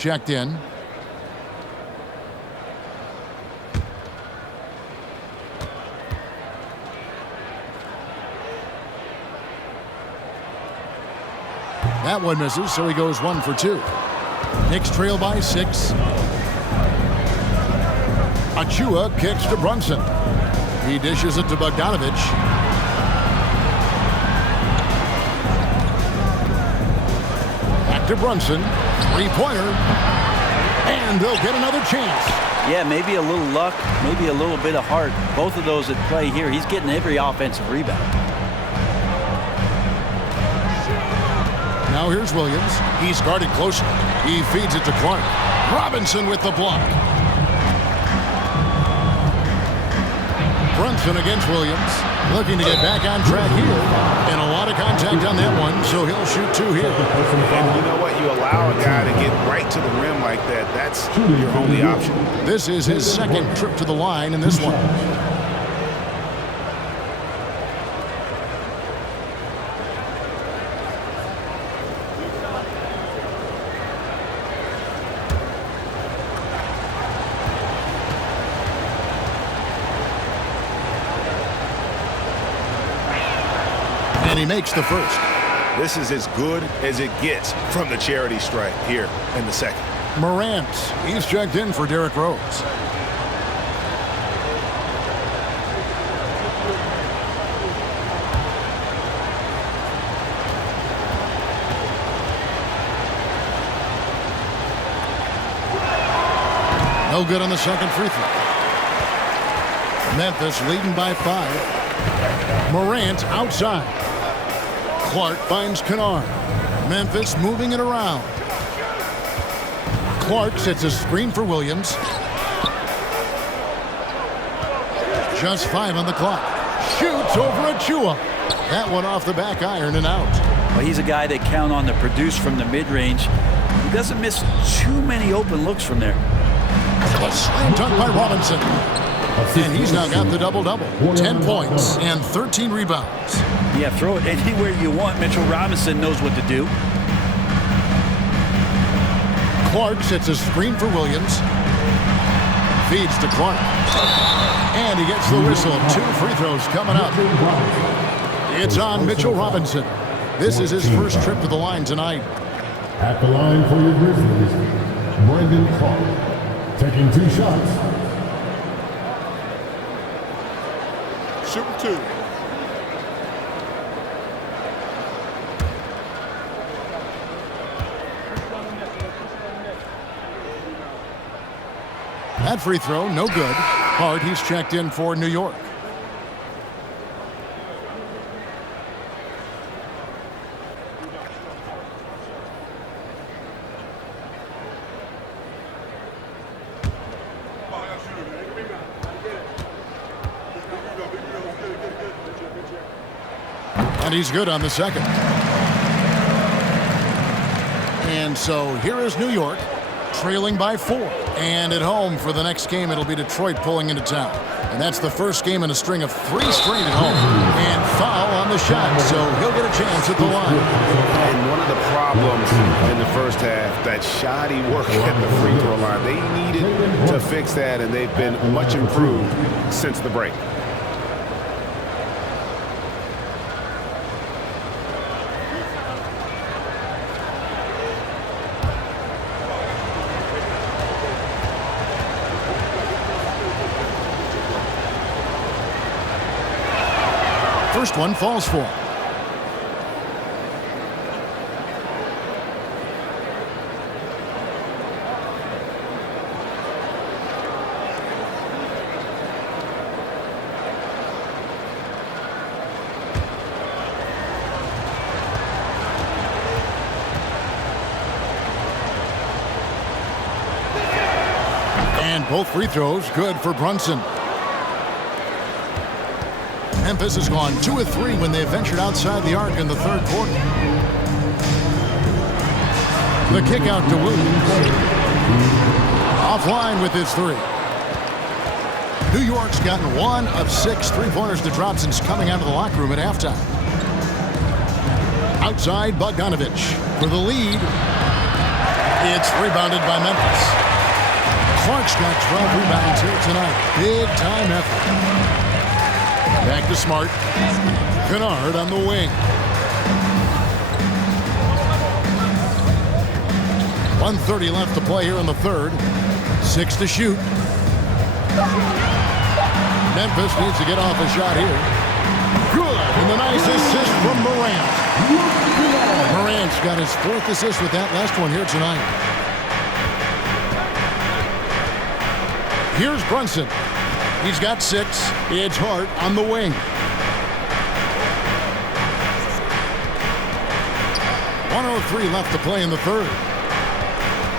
checked in. That one misses, so he goes 1 for 2. Knicks trail by 6. Achua kicks to Brunson. He dishes it to Bogdanovich. Back to Brunson. Three-pointer. And they'll get another chance. Yeah, maybe a little luck, maybe a little bit of heart. Both of those at play here. He's getting every offensive rebound. Now here's Williams. He's guarded closely. He feeds it to Clark. Robinson with the block. Brunson against Williams. Looking to get back on track here. And a lot of contact on that one, so he'll shoot 2 here. And you know what? You allow a guy to get right to the rim like that. That's your only option. This is his second trip to the line in this one. And he makes the first. This is as good as it gets from the charity stripe here in the second. Morant, he's checked in for Derrick Rose. No good on the second free throw. Memphis leading by 5. Morant outside. Clark finds Kennard. Memphis moving it around. Clark sets a screen for Williams. Just 5 on the clock. Shoots over Achua. That one off the back iron and out. Well, he's a guy they count on to produce from the mid-range. He doesn't miss too many open looks from there. A slam dunk by Robinson. And he's now got the double-double. 10 points and 13 rebounds. Yeah, throw it anywhere you want. Mitchell Robinson knows what to do. Clark sets a screen for Williams. Feeds to Clark. And he gets the whistle. 2 free throws coming up. It's on Mitchell Robinson. This is his first trip to the line tonight. At the line for your Grizzlies, Brandon Clark. Taking 2 shots. Shooting 2. That free throw, no good. Hart, he's checked in for New York. And he's good on the second. And so here is New York, trailing by 4. And at home for the next game, it'll be Detroit pulling into town. And that's the first game in a string of 3 straight at home. And foul on the shot, so he'll get a chance at the line. And one of the problems in the first half, that shoddy work at the free throw line. They needed to fix that, and they've been much improved since the break. First one falls for him. And both free throws good for Brunson. Memphis has gone 2 of 3 when they ventured outside the arc in the third quarter. The kick out to Williams. Offline with his 3. New York's gotten 1 of 6 3-pointers to drop since coming out of the locker room at halftime. Outside Bogdanovich for the lead. It's rebounded by Memphis. Clark's got 12 rebounds here tonight. Big time effort. Back to Smart. Kennard on the wing. 1:30 left to play here in the third. 6 to shoot. Memphis needs to get off a shot here. Good. And the nice assist from Morant. Morant's got his 4th assist with that last one here tonight. Here's Brunson. He's got 6. It's Hart on the wing. 1:03 left to play in the third.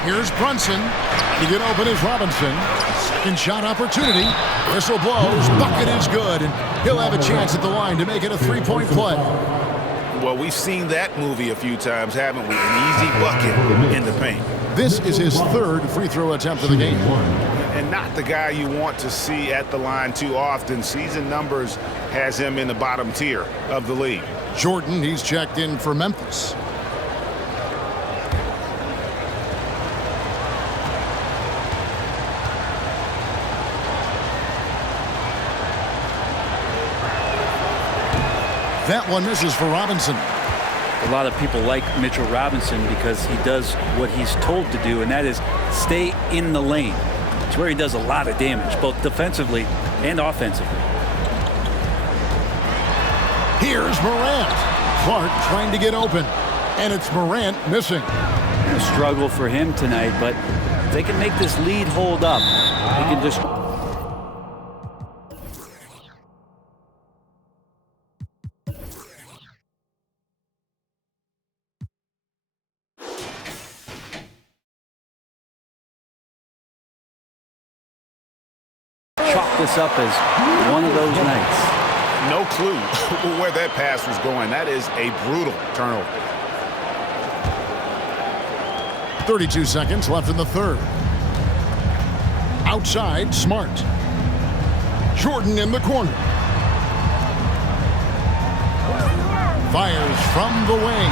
Here's Brunson. To get open is Robinson. Second shot opportunity. Whistle blows. Bucket is good. And he'll have a chance at the line to make it a 3-point play. Well, we've seen that movie a few times, haven't we? An easy bucket in the paint. This is his 3rd free throw attempt of the game. And not the guy you want to see at the line too often. Season numbers has him in the bottom tier of the league. Jordan, he's checked in for Memphis. That one misses for Robinson. A lot of people like Mitchell Robinson because he does what he's told to do, and that is stay in the lane. It's where he does a lot of damage, both defensively and offensively. Here's Morant. Clark trying to get open, and it's Morant missing. A struggle for him tonight, but if they can make this lead hold up, they can just... chalk this up as one of those nights. No clue where that pass was going. That is a brutal turnover. 32 seconds left in the third. Outside, Smart. Jordan in the corner. Fires from the wing.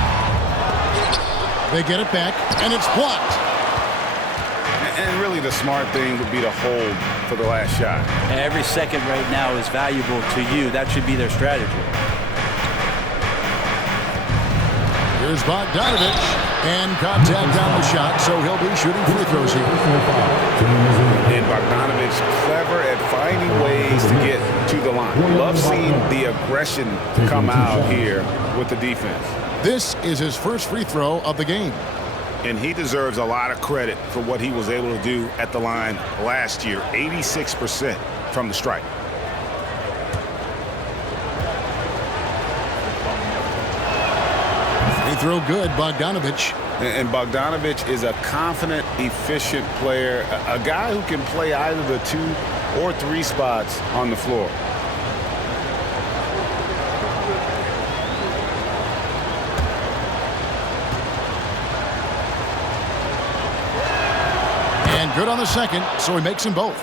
They get it back, and it's blocked. And really the smart thing would be to hold for the last shot. Every second right now is valuable to you. That should be their strategy. Here's Bogdanovich, and contact on the shot, so he'll be shooting free throws here. And Bogdanovich clever at finding ways to get to the line. Love seeing the aggression come out here with the defense. This is his first free throw of the game. And he deserves a lot of credit for what he was able to do at the line last year. 86% from the stripe. Free throw good, Bogdanovich. And Bogdanovich is a confident, efficient player, a guy who can play either the 2 or 3 spots on the floor. And good on the second, so he makes them both.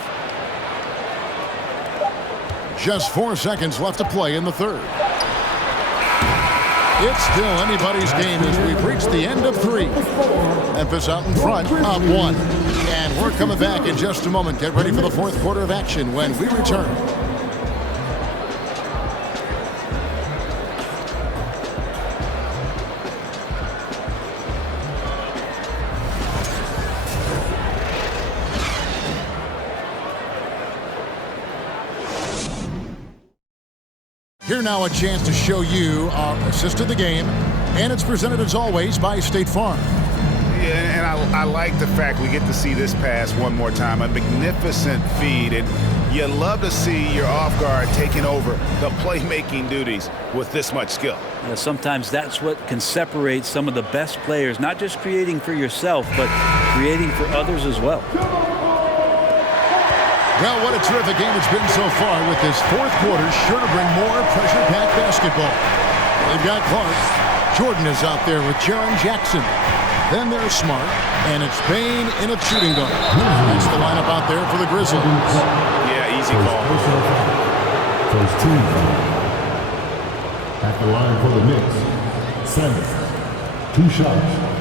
Just 4 seconds left to play in the third. It's still anybody's game as we've reached the end of 3. Memphis out in front, up 1. And we're coming back in just a moment. Get ready for the 4th quarter of action when we return. Here now a chance to show you our assist of the game, and it's presented as always by State Farm. Yeah, and I like the fact we get to see this pass one more time. A magnificent feed, and you love to see your off guard taking over the playmaking duties with this much skill. Yeah, sometimes that's what can separate some of the best players, not just creating for yourself, but creating for others as well. Well, what a terrific game it's been so far, with this 4th quarter sure to bring more pressure-packed basketball. They've got Clark. Jordan is out there with Jaren Jackson. Then there's Smart, and it's Bain in a shooting guard. That's the lineup out there for the Grizzlies. Yeah, easy call. First team foul. At the line for the Knicks, Sanders. 2 shots.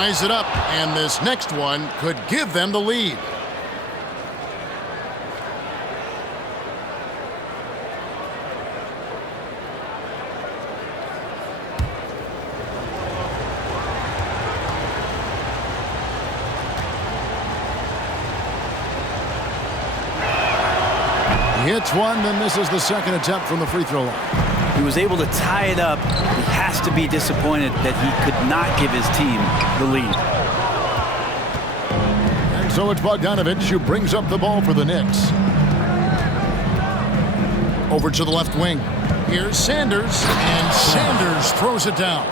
ties it up, and this next one could give them the lead. He hits one, then misses the second attempt from the free throw line. He was able to tie it up. He has to be disappointed that he could not give his team the lead. And so it's Bogdanovich who brings up the ball for the Knicks. Over to the left wing. Here's Sanders, and Sanders throws it down.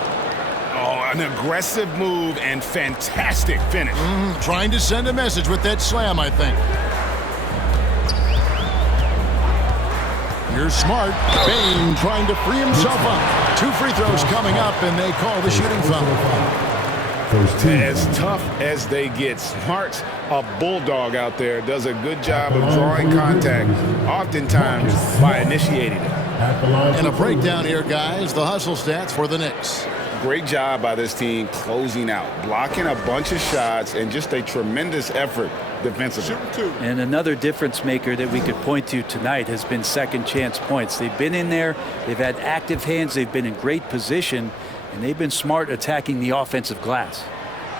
Oh, an aggressive move and fantastic finish. Trying to send a message with that slam, I think. Here's Smart. Bane trying to free himself up. 2 free throws coming up, and they call the shooting foul. As tough as they get, Smart's a bulldog out there. Does a good job of drawing contact, oftentimes by initiating it. And a breakdown here, guys. The hustle stats for the Knicks. Great job by this team closing out, blocking a bunch of shots, and just a tremendous effort defensively. And another difference maker that we could point to tonight has been second chance points. They've been in there, they've had active hands, they've been in great position, and they've been smart attacking the offensive glass.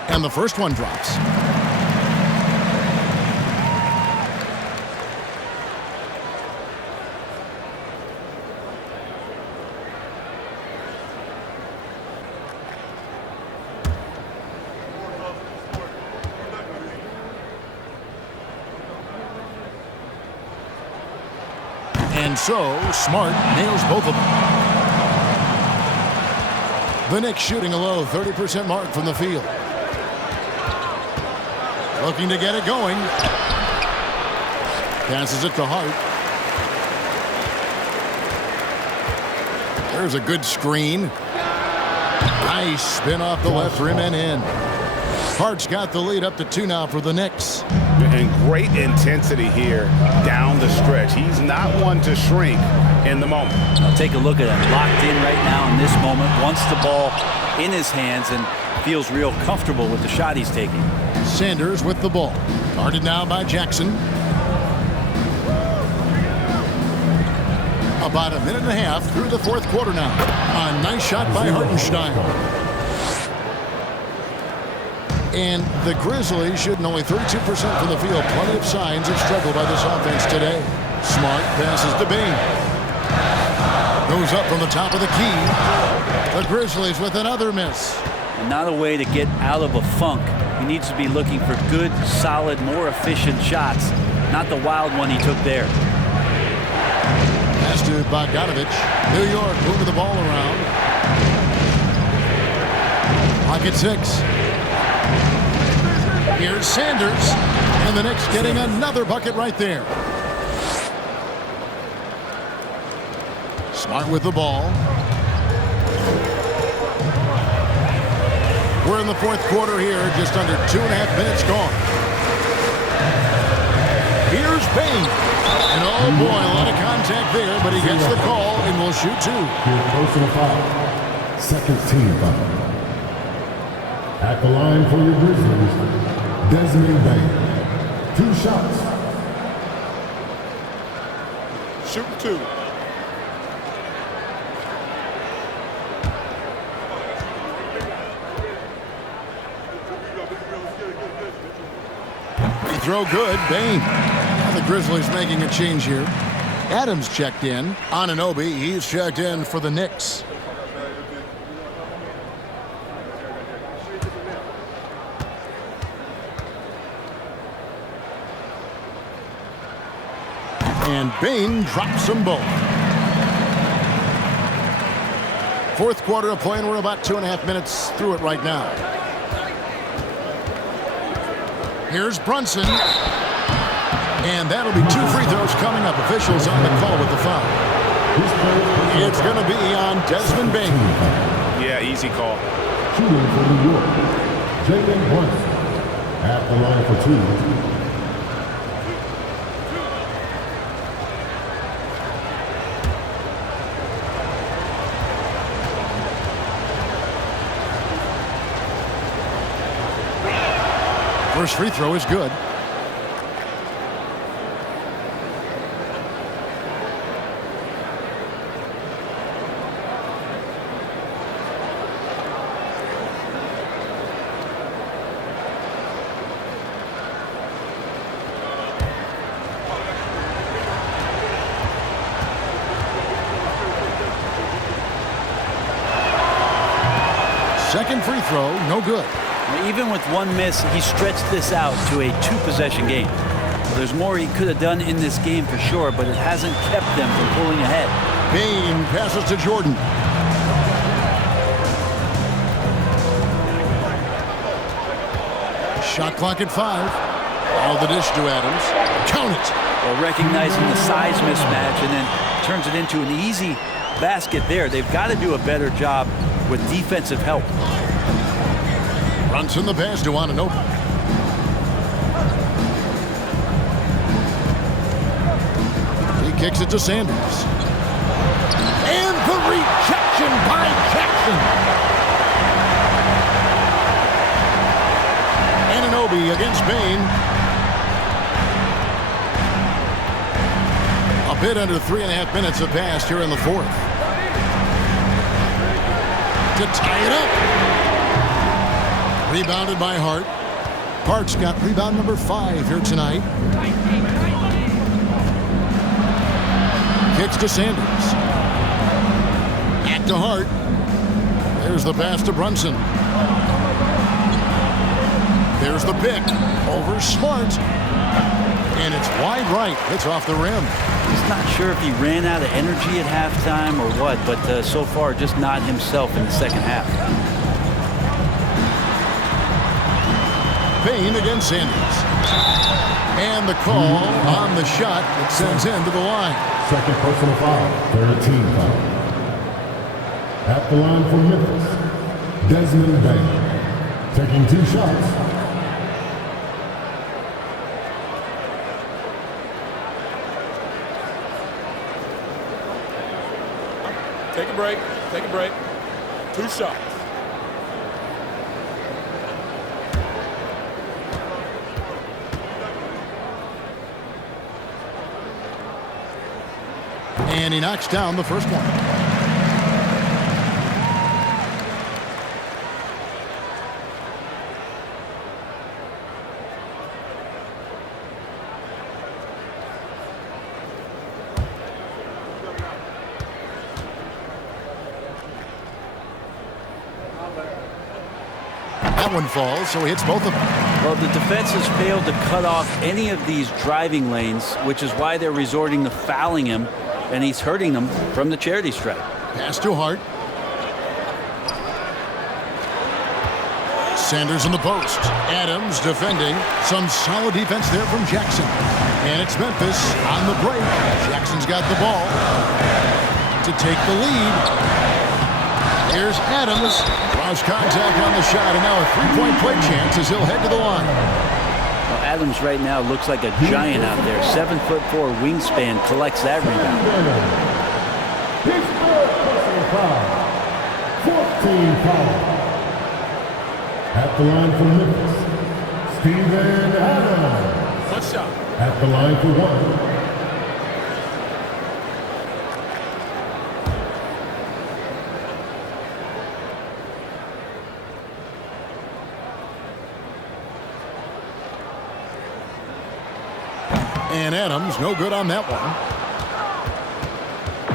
And the first one drops. And so, Smart nails both of them. The Knicks shooting a low 30% mark from the field. Looking to get it going. Passes it to Hart. There's a good screen. Nice spin off the left rim and in. Hart's got the lead up to 2 now for the Knicks. And great intensity here down the stretch. He's not one to shrink in the moment. I'll take a look at him. Locked in right now in this moment. Wants the ball in his hands and feels real comfortable with the shot he's taking. Sanders with the ball. Guarded now by Jackson. About a minute and a half through the fourth quarter now. A nice shot by Hartenstein. And the Grizzlies shooting only 32% from the field. Plenty of signs of struggle by this offense today. Smart passes to Bane. Goes up from the top of the key. The Grizzlies with another miss. And not a way to get out of a funk. He needs to be looking for good, solid, more efficient shots. Not the wild one he took there. Pass to Bogdanovich. New York moving the ball around. Pocket 6. Here's Sanders, and the Knicks getting another bucket right there. Smart with the ball. We're in the fourth quarter here, just under 2.5 minutes gone. Here's Bane. And oh boy, a lot of contact there, but he gets the call and will shoot 2. Personal foul. Second team foul. At the line for your Grizzlies, Desmond Bane. 2 shots. Shoot 2. Free throw good, Bane. Now the Grizzlies making a change here. Adams checked in. Anunoby, he's checked in for the Knicks. And Bane drops them both. Fourth quarter of play, and we're about 2.5 minutes through it right now. Here's Brunson. And that'll be 2 free throws coming up. Officials on the call with the foul. It's going to be on Desmond Bane. Yeah, easy call. Shooting for New York, Jalen Brunson. At the line for 2. First free throw is good. Second free throw, no good. Even with one miss, he stretched this out to a two-possession game. There's more he could have done in this game for sure, but it hasn't kept them from pulling ahead. Bain passes to Jordan. Shot clock at 5. All the dish to Adams. Count it. Well, recognizing the size mismatch and then turns it into an easy basket there. They've got to do a better job with defensive help. Brunson the pass to Anunoby. He kicks it to Sanders. And the rejection by Jackson. Anunoby against Bain. A bit under 3.5 minutes have passed here in the fourth. To tie it up. Rebounded by Hart. Hart's got rebound number 5 here tonight. Kicks to Sanders. Back to Hart. There's the pass to Brunson. There's the pick. Over Smart. And it's wide right. It's off the rim. He's not sure if he ran out of energy at halftime or what, but so far just not himself in the second half. Bain against Sanders. And the call on the shot that sends him to the line. Second personal foul, third team foul. At the line for Memphis, Desmond Bain, taking 2 shots. Take a break. Take a break. 2 shots. And he knocks down the first one. That one falls, so he hits both of them. Well, the defense has failed to cut off any of these driving lanes, which is why they're resorting to fouling him, and he's hurting them from the charity stripe. Pass to Hart. Sanders in the post. Adams defending. Some solid defense there from Jackson. And it's Memphis on the break. Jackson's got the ball to take the lead. Here's Adams. Draws contact on the shot, and now a 3-point play chance as he'll head to the line. Well, Adams right now looks like a giant out there. 7'4" wingspan, collects that rebound. Pittsburgh personal foul, 14 foul. At the line for Memphis, Steven Adams. One shot. At the line for 1. And Adams, no good on that one.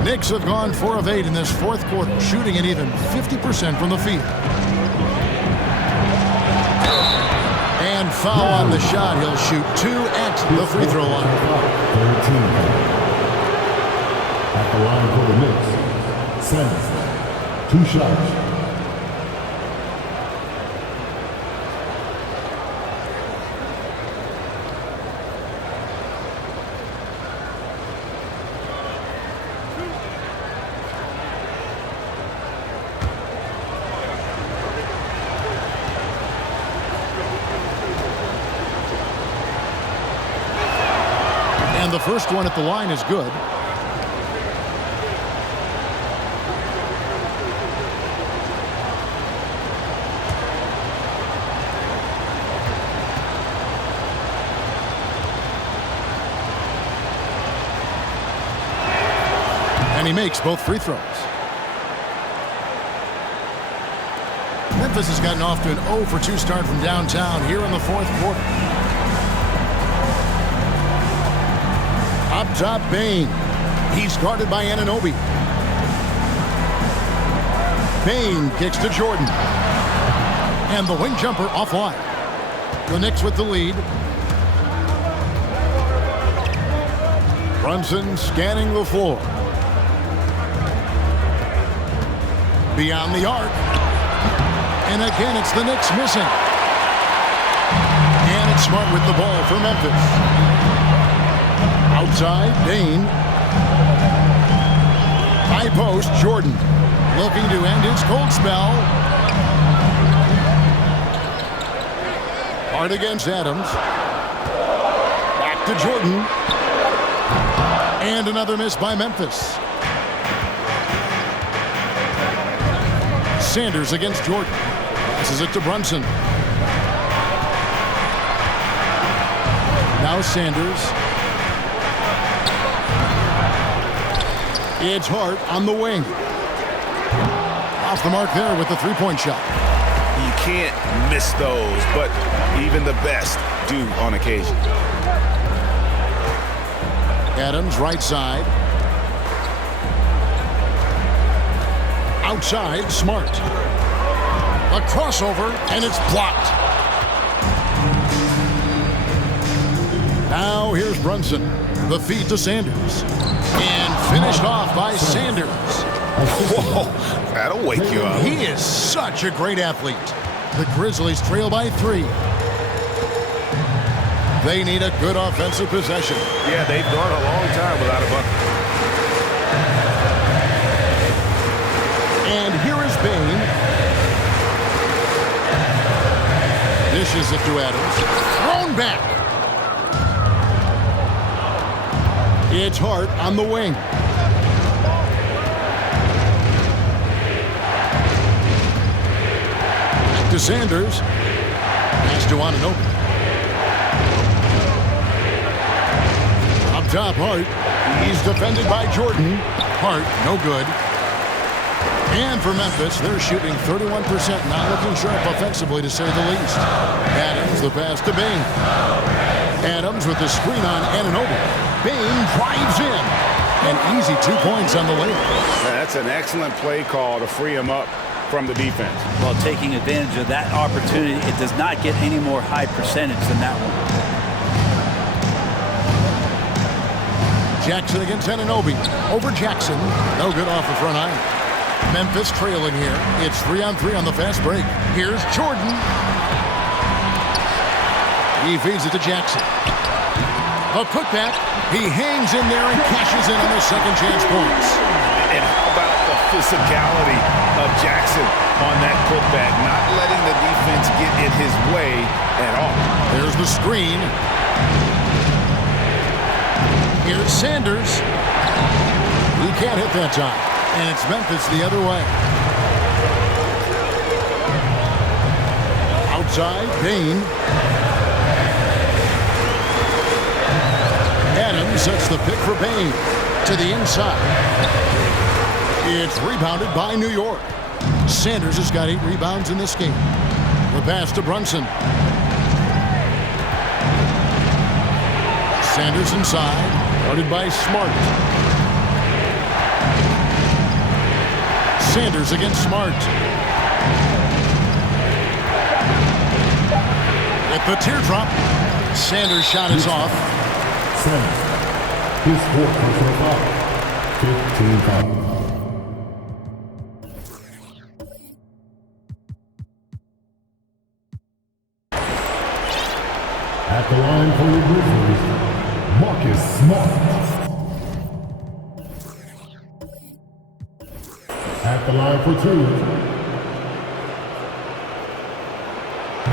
Knicks have gone 4 of 8 in this fourth quarter, shooting an even 50% from the field. And foul on the shot. He'll shoot 2 at the free throw line. 13. At the line for the Knicks, Sanders, 2 shots. And the first one at the line is good. And he makes both free throws. Memphis has gotten off to an 0 for 2 start from downtown here in the fourth quarter. Up top, Bain. He's guarded by Anunoby. Bain kicks to Jordan. And the wing jumper offline. The Knicks with the lead. Brunson scanning the floor. Beyond the arc. And again, it's the Knicks missing. And it's Smart with the ball for Memphis. Outside, Bain. High post, Jordan. Looking to end his cold spell. Hard against Adams. Back to Jordan. And another miss by Memphis. Sanders against Jordan. Passes it to Brunson. Now Sanders. It's Hart on the wing. Off the mark there with the three-point shot. You can't miss those, but even the best do on occasion. Adams right side. Outside, Smart. A crossover, and it's blocked. Now here's Brunson. The feed to Sanders. And finished off by Sanders. Whoa, that'll wake you up. He is such a great athlete. The Grizzlies trail by 3. They need a good offensive possession. Yeah, they've gone a long time without a bucket. And here is Bain. Dishes it to Adams. Thrown back. It's Hart on the wing. Back to Sanders. Pass to Anunoby. Up top, Hart. He's defended by Jordan. Hart, no good. And for Memphis, they're shooting 31%, not looking sharp offensively, to say the least. Adams, the pass to Bain. Adams with the screen on Anunoby. Bain drives in. And easy 2 points on the layup. That's an excellent play call to free him up from the defense. Well, taking advantage of that opportunity, it does not get any more high percentage than that one. Jackson against Anunoby. Over Jackson. No good off the front iron. Memphis trailing here. It's 3-on-3 on the fast break. Here's Jordan. He feeds it to Jackson. A putback. He hangs in there and cashes in on the second chance points. And how about the physicality of Jackson on that putback, not letting the defense get in his way at all. There's the screen. Here's Sanders. He can't hit that time. And it's Memphis the other way. Outside, Bain. Adams sets the pick for Bain to the inside. It's rebounded by New York. Sanders has got 8 rebounds in this game. The pass to Brunson. Sanders inside, guarded by Smart. Sanders against Smart. At the teardrop, Sanders' shot is off. Sanders. His fourth personal foul. 15 fouls. At the line for the Grizzlies, Marcus Smart. At the line for 2.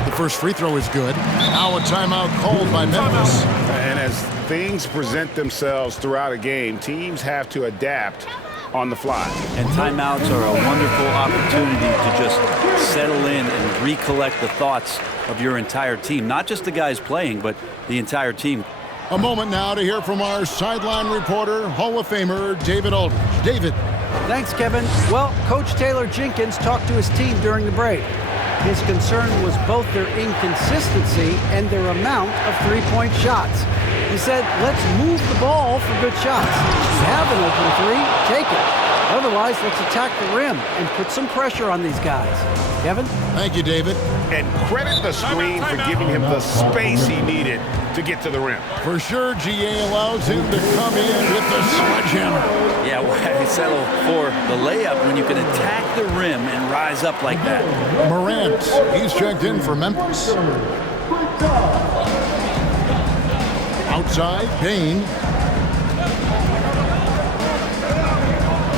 The first free throw is good. Now a timeout called by Memphis. And as things present themselves throughout a game, teams have to adapt on the fly. And timeouts are a wonderful opportunity to just settle in and recollect the thoughts of your entire team. Not just the guys playing, but the entire team. A moment now to hear from our sideline reporter, Hall of Famer David Aldridge. David. Thanks, Kevin. Well, Coach Taylor Jenkins talked to his team during the break. His concern was both their inconsistency and their amount of three-point shots. He said, let's move the ball for good shots. If you have an open three, take it. Otherwise, let's attack the rim and put some pressure on these guys. Kevin? Thank you, David. And credit the screen for giving him the space he needed to get to the rim. For sure, GA allows him to come in with the sledgehammer. Yeah, why settle for the layup when you can attack the rim and rise up like that? Morant, he's checked in for Memphis. Outside, Payne.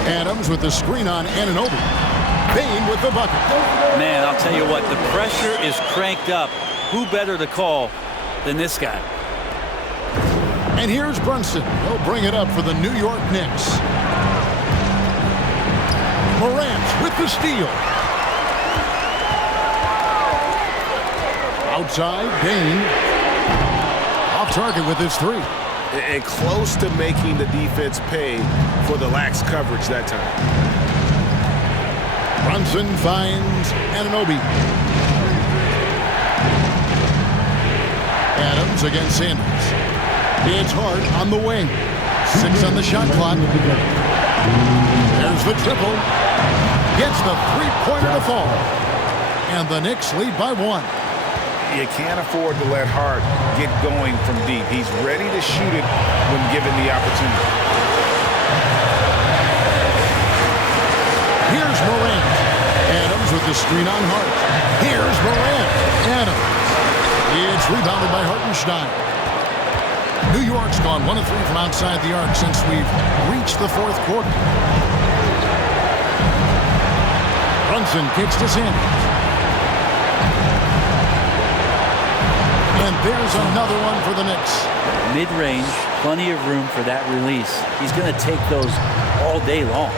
Adams with the screen on Anunoby. Payne with the bucket. Man, I'll tell you what, the pressure is cranked up. Who better to call than this guy? And here's Brunson. He'll bring it up for the New York Knicks. Morant with the steal. Outside, Payne. Off target with his three. And close to making the defense pay for the lax coverage that time. Brunson finds Anunoby. Adams against Sanders. It's Hart on the wing. 6 on the shot clock. There's the triple. Gets the three-pointer to fall. And the Knicks lead by 1. You can't afford to let Hart get going from deep. He's ready to shoot it when given the opportunity. Here's Morant. Adams with the screen on Hart. Here's Morant. Adams. It's rebounded by Hartenstein. New York's gone 1 of 3 from outside the arc since we've reached the fourth quarter. Brunson kicks to Sanders. And there's another one for the Knicks. Mid-range, plenty of room for that release. He's going to take those all day long.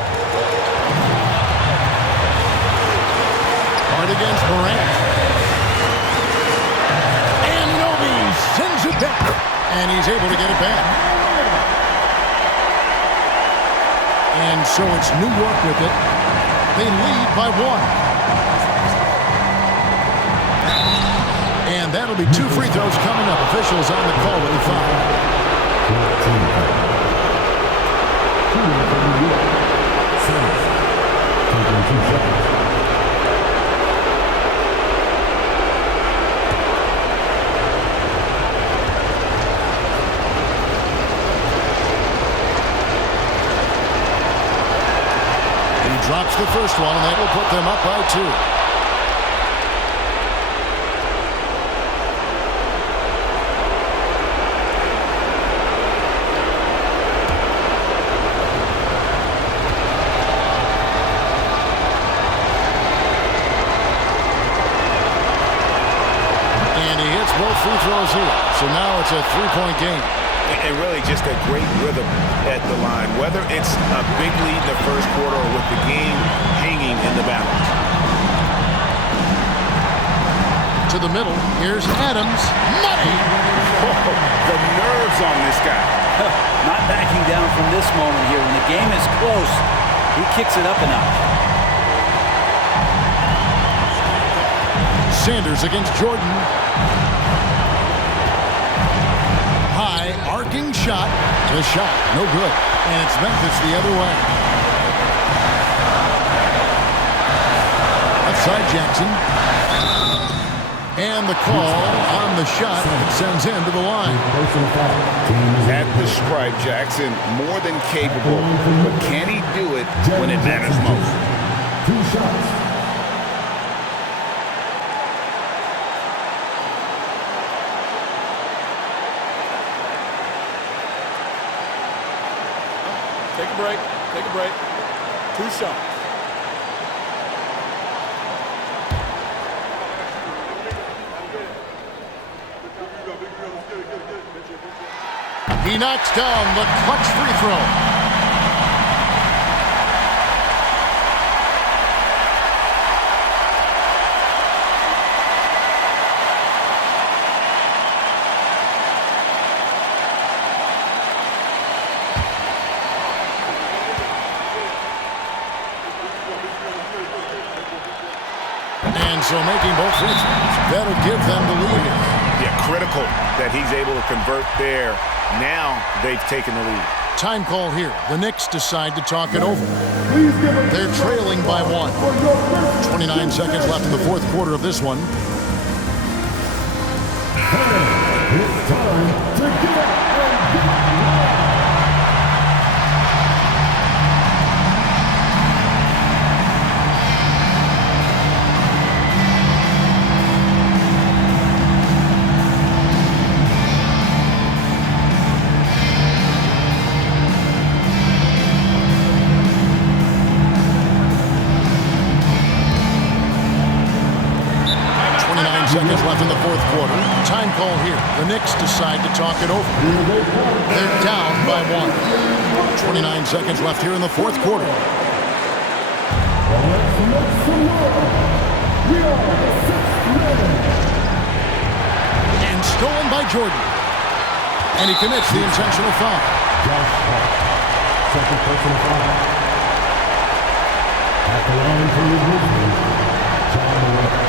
Hard against Morant. Anunoby sends it back. And he's able to get it back. And so it's New York with it. They lead by 1. And that'll be 2 free throws coming up. Officials on the call with the foul. He drops the first one, and that will put them up by 2. Free throws here. So now it's a 3-point game. And really just a great rhythm at the line, whether it's a big lead in the first quarter or with the game hanging in the balance. To the middle. Here's Adams. Money! Oh, the nerves on this guy. Not backing down from this moment here. When the game is close, he kicks it up a notch. Sanders against Jordan. Arcing shot. The shot, no good. And it's Memphis the other way. Outside Jackson. And the call on the shot sends him to the line. At the stripe, Jackson more than capable, but can he do it when it matters most? 2 shots. Take a break. Take a break. 2 shots. He knocks down the clutch free throw. So making both free throws, that'll give them the lead here. Yeah, critical that he's able to convert there. Now they've taken the lead. Time call here. The Knicks decide to talk it over. They're trailing by 1. 29 seconds left in the fourth quarter of this one. It's time to get up and get. 29 seconds left in the fourth quarter. Time call here. The Knicks decide to talk it over. They're down by 1. 29 seconds left here in the fourth quarter. And stolen by Jordan. And he commits the intentional foul. Second personal foul. At the line for the Grizzlies, John Morant.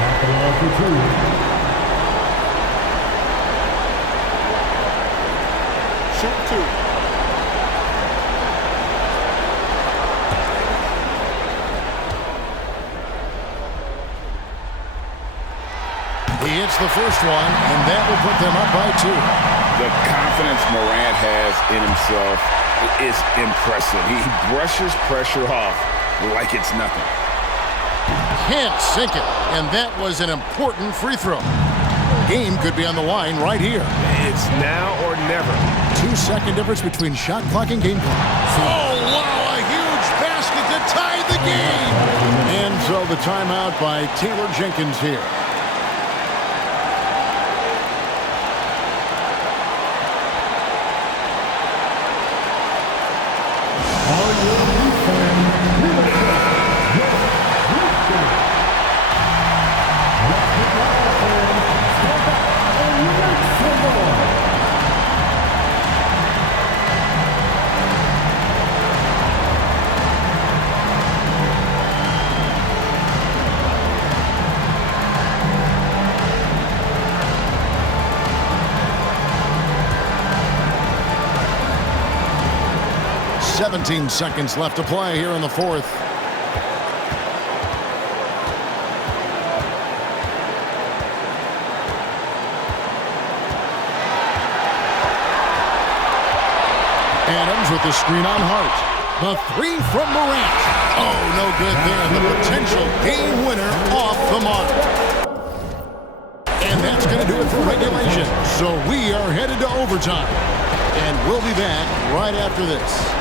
At the line for 2. Shoot 2. He hits the first one, and that will put them up by 2. The confidence Morant has in himself is impressive. He brushes pressure off like it's nothing. Can't sink it, and that was an important free throw. Game could be on the line right here. It's now or never. 2-second difference between shot clock and game clock. Oh, wow, a huge basket to tie the game. And so the timeout by Taylor Jenkins here. Seventeen seconds left to play here in the fourth. Adams with the screen on Hart. The three from Morant. Oh, no good there. The potential game winner off the mark. And that's going to do it for regulation. So we are headed to overtime. And we'll be back right after this.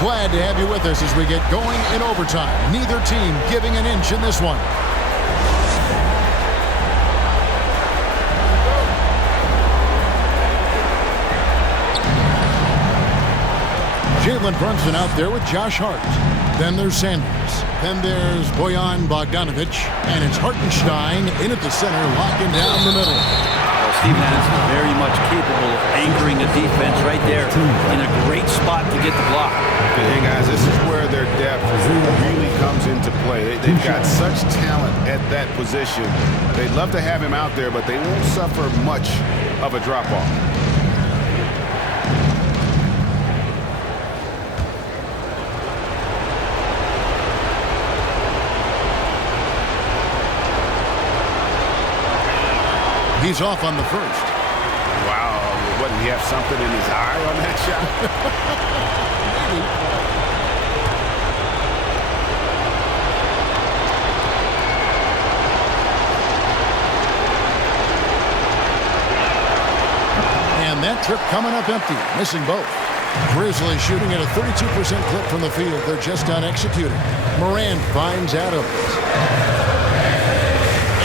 Glad to have you with us as we get going in overtime. Neither team giving an inch in this one. Jalen Brunson out there with Josh Hart. Then there's Sanders. Then there's Bojan Bogdanovic. And it's Hartenstein in at the center, locking down the middle. Steven Adams is very much capable of anchoring a defense right there in a great spot to get the block. Hey guys, this is where their depth really comes into play. They've got such talent at that position. They'd love to have him out there, but they won't suffer much of a drop-off. He's off on the first. Wow, what, did he have something in his eye on that shot? And that trip coming up empty, missing both. Grizzlies shooting at a 32% clip from the field. They're just not executing. Morant finds Adams.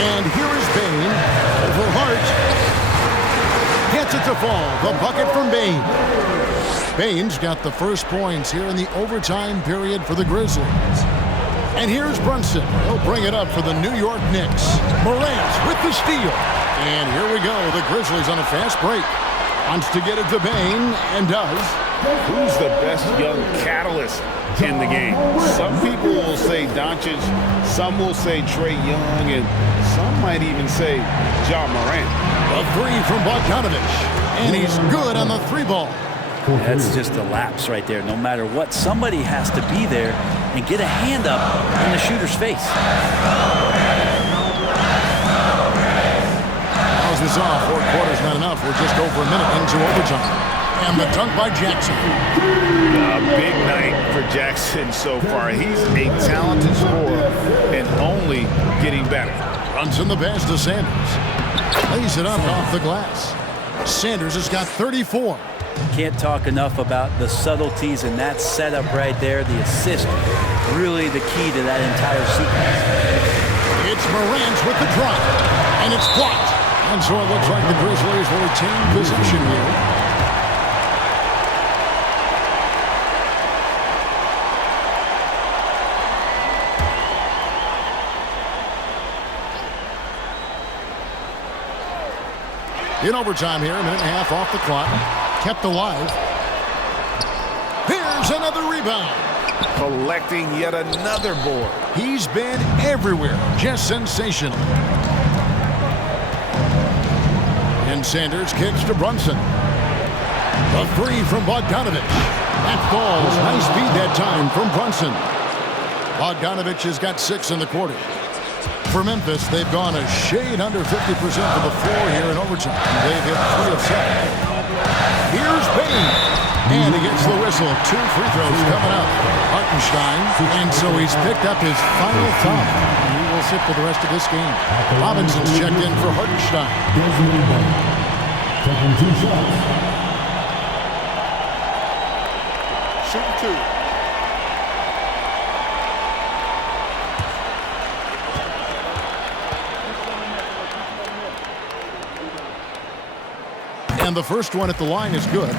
And here is Bane. Over Hart. Gets it to fall. The bucket from Bane. Bane's got the first points here in the overtime period for the Grizzlies. And here's Brunson. He'll bring it up for the New York Knicks. Morant with the steal. And here we go. The Grizzlies on a fast break. Wants to get it to Bane, and does. Who's the best young catalyst in the game? Some people will say Doncic, some will say Trae Young, and some might even say Ja Morant. A three from Bogdanovich. And he's good on the three ball. That's just a lapse right there. No matter what, somebody has to be there and get a hand up in the shooter's face. How's this off? 4 quarters not enough. We're just over a minute into overtime. And the dunk by Jackson. A big night for Jackson so far. He's a talented scorer and only getting better. Runs in the pass to Sanders. Lays it up off the glass. Sanders has got 34. Can't talk enough about the subtleties in that setup right there. The assist, really the key to that entire sequence. It's Morant with the drop, and it's blocked. And so it looks like the Grizzlies will retain possession here. In overtime here, a minute and a half off the clock. Kept alive. Here's another rebound. Collecting yet another board. He's been everywhere. Just sensational. And Sanders kicks to Brunson. A three from Bogdanovich. That falls. Nice feed that time from Brunson. Bogdanovich has got 6 in the quarter. For Memphis, they've gone a shade under 50% of the floor here in overtime. They've hit 3 of 7. Here's Bane. And he gets the whistle. 2 free throws coming up. Hartenstein. And so he's picked up his final foul. He will sit for the rest of this game. Robinson's checked in for Hartenstein. Taking 2 shots. Shooting 2. And the first one at the line is good.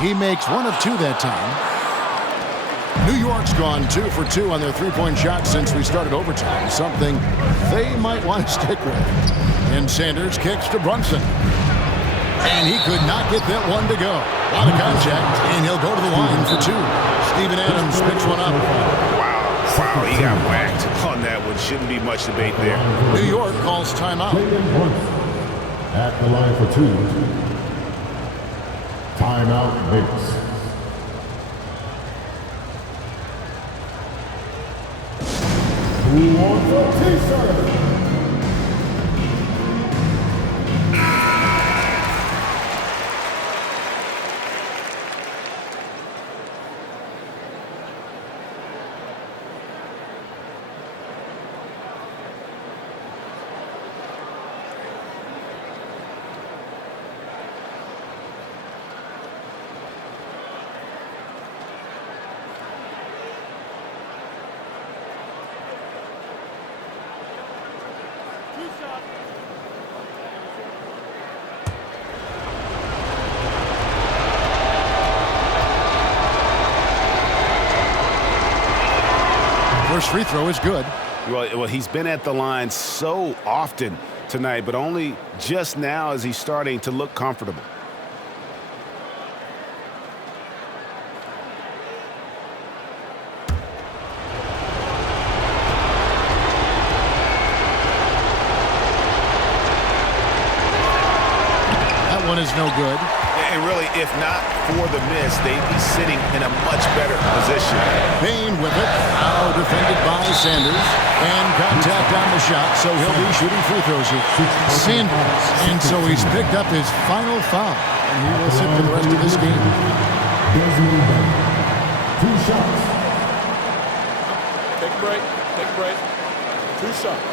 He makes 1 of 2 that time. New York's gone 2 for 2 on their three-point shots since we started overtime, something they might want to stick with. And Sanders kicks to Brunson. And he could not get that one to go. A lot of contact, and he'll go to the line for 2. Steven Adams picks one up. Wow, he got whacked on that one. Shouldn't be much debate there. New York calls timeout. At the line for 2. Timeout, Knicks. Who wants a t-shirt? First free throw is good. Well, he's been at the line so often tonight, but only just now is he starting to look comfortable. That one is no good. And really, if not for the miss, they'd be sitting in a much better position. Bane with it. Now defended by Sanders. And contact on the shot, so he'll be shooting free throws here. Sanders. And so he's picked up his final foul. And he will sit for the rest of this game. 2 shots. Take a break. Take a break. 2 shots.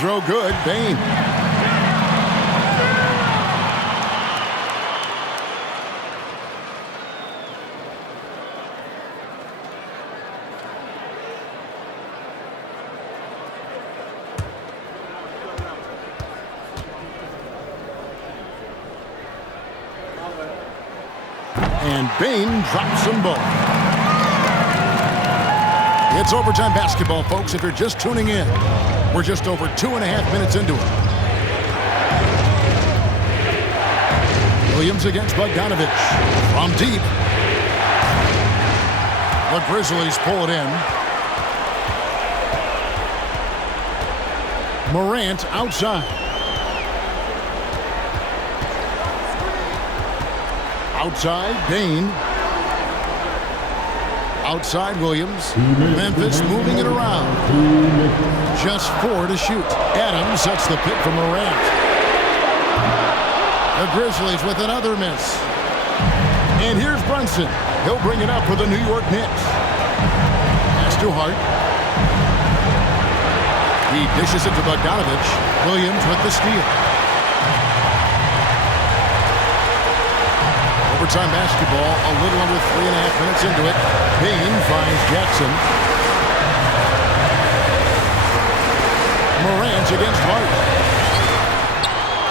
throw good. Bain. And Bain drops them both. It's overtime basketball, folks, if you're just tuning in. We're just over 2.5 minutes into it. Williams against Bogdanovich. From deep. The Grizzlies pull it in. Morant outside. Outside, Bain. Outside, Williams. Memphis moving it around. Just 4 to shoot. Adams sets the pick for Morant. The Grizzlies with another miss. And here's Brunson. He'll bring it up for the New York Knicks. Pass to Hart. He dishes it to Bogdanovich. Williams with the steal. Overtime basketball, a little under 3.5 minutes into it. Bain finds Jackson. Morant's against Hart.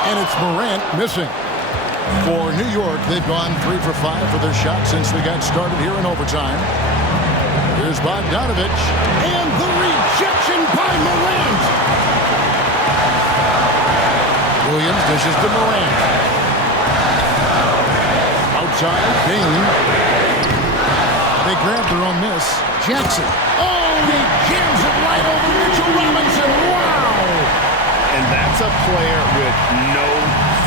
And it's Morant missing. For New York, they've gone 3 for 5 for their shot since we got started here in overtime. Here's Bogdanovich. And the rejection by Morant. Williams dishes to Morant. Outside, Bain. They grab their own miss. Jackson. Oh, he jams it right over Mitchell Robinson. Wow! And that's a player with no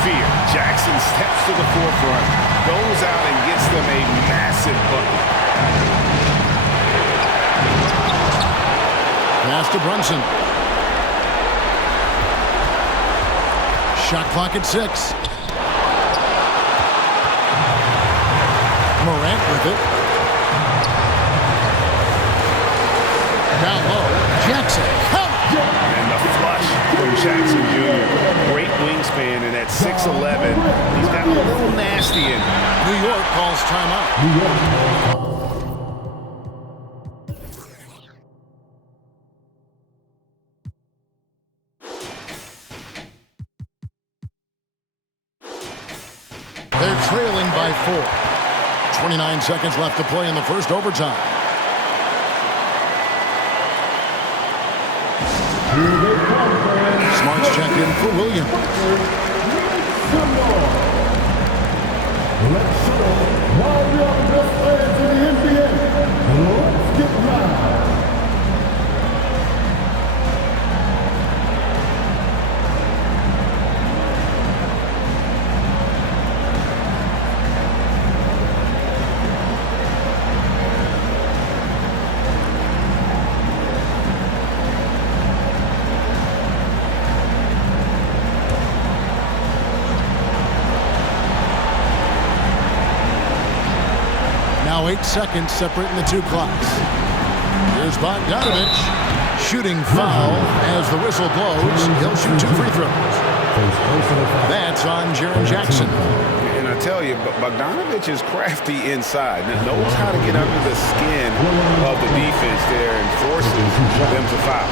fear. Jackson steps to the forefront, goes out and gets them a massive bucket. Pass to Brunson. Shot clock at 6. Morant with it. Down low. Jackson. And the flush from Jackson Jr. Great wingspan, and at 6'11", he's got a little nasty in him. New York calls timeout. They're trailing by 4. 29 seconds left to play in the first overtime. Smart's checked in for Williams. Let's show why we are the best players in the NBA. Let's get live. Now 8 seconds separating the two clocks. Here's Bogdanovich. Shooting foul as the whistle blows. He'll shoot 2 free throws. That's on Jaren Jackson. And I tell you, Bogdanovich is crafty inside. Knows how to get under the skin of the defense there and forces them to foul.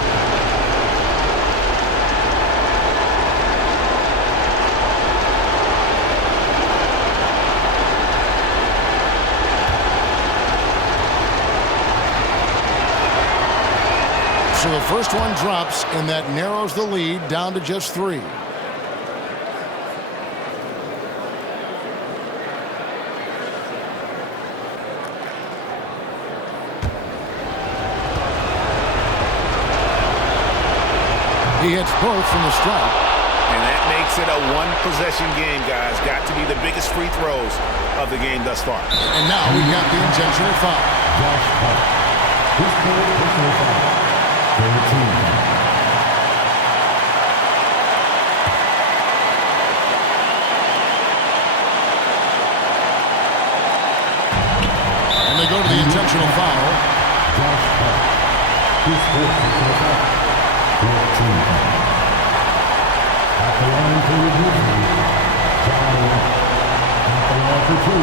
So the first one drops, and that narrows the lead down to just 3. He hits both from the stripe. And that makes it a one-possession game, guys. Got to be the biggest free throws of the game thus far. And now we've got the intentional foul. This personal foul. 13. And they go to the intentional foul. Josh Hart. His fourth personal foul. 14. the line for your Grizzlies, John. At the line for 2.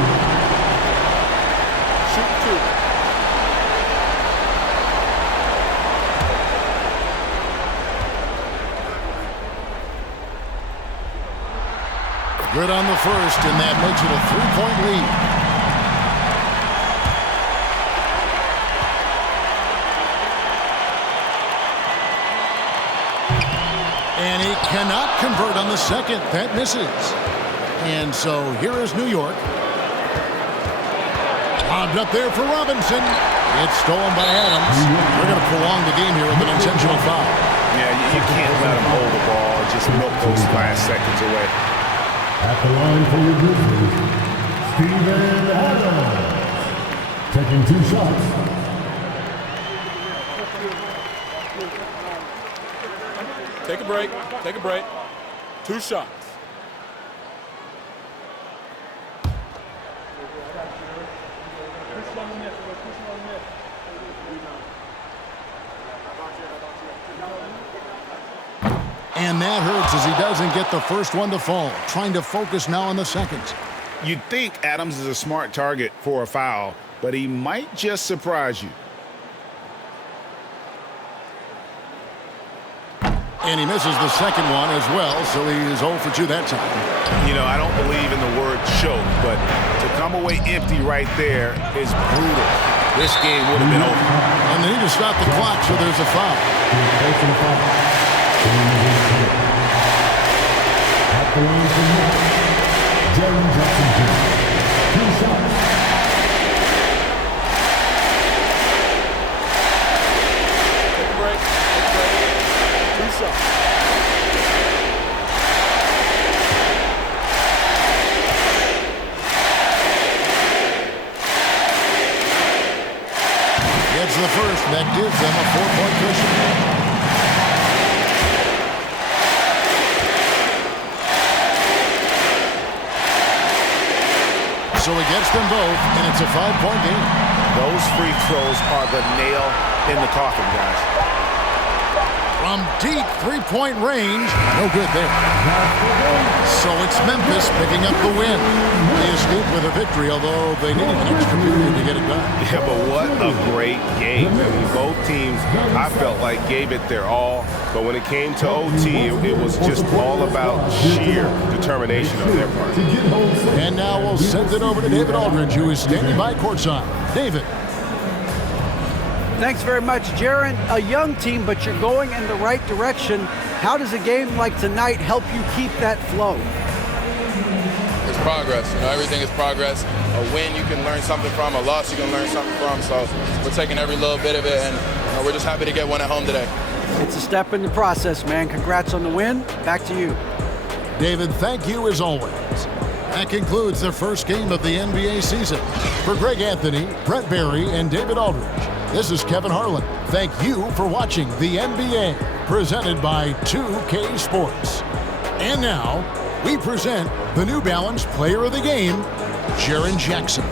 Shoot 2. Good on the first, and that makes it a 3-point lead. And he cannot convert on the second. That misses. And so here is New York. Lobbed up there for Robinson. It's stolen by Adams. We're going to prolong the game here with an intentional foul. Yeah, you can't let him hold the ball and just milk those last seconds away. At the line for your Grizzlies, Steven Adams. Taking 2 shots. Take a break. Take a break. 2 shots. And that hurts as he doesn't get the first one to fall. Trying to focus now on the second. You'd think Adams is a smart target for a foul, but he might just surprise you. And he misses the second one as well, so he's 0 for 2 that time. You know, I don't believe in the word choke, but to come away empty right there is brutal. This game would have been over. And they need to stop the clock, so there's a foul. At the line for Knicks, Jaren Jackson Jr. 2 shots. Take a break. Take a break. 2 shots. Gets the first. That gives them a 4-point cushion. So he gets them both, and it's a 5-point game. Those free throws are the nail in the coffin, guys. From deep 3-point range, no good there. So it's Memphis picking up the win. They escaped with a victory, although they needed an extra period to get it done. Yeah, but what a great game. I mean, both teams, I felt like, gave it their all. But when it came to OT, it was just all about sheer determination on their part. And now we'll send it over to David Aldridge, who is standing by courtside. David. Thanks very much, Jaren. A young team, but you're going in the right direction. How does a game like tonight help you keep that flow? It's progress. You know, everything is progress. A win you can learn something from, a loss you can learn something from. So we're taking every little bit of it, and we're just happy to get one at home today. It's a step in the process, man. Congrats on the win. Back to you. David, thank you as always. That concludes the first game of the NBA season. For Greg Anthony, Brett Barry, and David Aldridge, this is Kevin Harlan. Thank you for watching the NBA, presented by 2K Sports. And now, we present the New Balance Player of the Game, Jaren Jackson.